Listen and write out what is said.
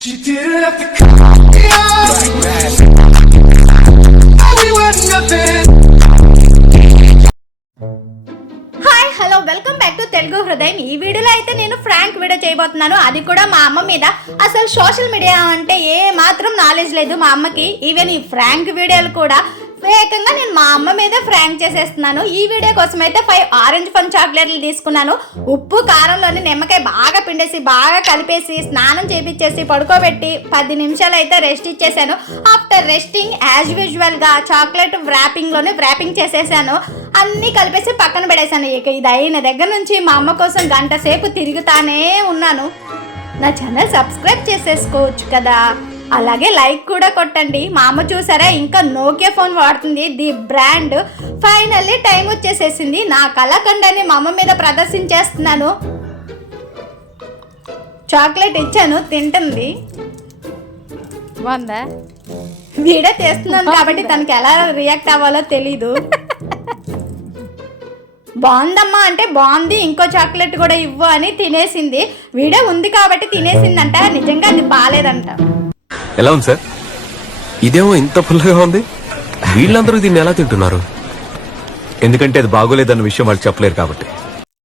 She did it at the hi hello welcome back to Telugu Hrudayam ఈ వీడియోలో అయితే నేను ఫ్రాంక్ వీడియో చేయబోతున్నాను. అది కూడా మా అమ్మ మీద. అసలు సోషల్ మీడియా అంటే ఏ మాత్రం నాలెడ్జ్ లేదు మా అమ్మకి. ఈవెన్ ఈ ఫ్రాంక్ వీడియోలు కూడా ఏకంగా నేను మా అమ్మ మీద ఫ్రాంక్ చేసేస్తున్నాను. ఈ వీడియో కోసం అయితే ఫైవ్ ఆరెంజ్ ఫన్ చాక్లెట్లు తీసుకున్నాను. ఉప్పు కారంలోని నిమ్మకాయ బాగా పిండేసి బాగా కలిపేసి స్నానం చేపించేసి పడుకోబెట్టి పది నిమిషాలు అయితే రెస్ట్ ఇచ్చేసాను ఆఫ్టర్ రెస్టింగ్ యాజ్ యూజువల్గా చాక్లెట్ వ్రాపింగ్లోనే వ్రాపింగ్ చేసేసాను. అన్నీ కలిపేసి పక్కన పడేసాను ఇక ఇది అయిన దగ్గర నుంచి మా అమ్మ కోసం గంట సేపు తిరుగుతానే ఉన్నాను. నా ఛానల్ సబ్స్క్రైబ్ చేసేసుకోవచ్చు కదా. అలాగే లైక్ కూడా కొట్టండి. మా అమ్మ చూసారా ఇంకా నోకియా ఫోన్ వాడుతుంది. The brand. ఫైనల్లీ టైం వచ్చేసేసింది. నా కళాఖండాన్ని మా అమ్మ మీద ప్రదర్శించేస్తున్నాను. చాక్లెట్ ఇచ్చాను తింటుంది. బాగుందా వీడియో చేస్తున్నాను కాబట్టి తనకి ఎలా రియాక్ట్ అవ్వాలో తెలీదు. బాగుందమ్మా అంటే బాగుంది ఇంకో చాక్లెట్ కూడా ఇవ్వు అని తినేసింది. వీడియో ఉంది కాబట్టి తినేసిందంట. నిజంగా అది బాగాలేదంట. ఎలా ఉంది సార్? ఇదేమో ఇంత పుల్లగా ఉంది. వీళ్ళందరూ దీన్ని ఎలా తింటున్నారు? ఎందుకంటే అది బాగోలేదన్న విషయం వాళ్ళు చెప్పలేరు కాబట్టి.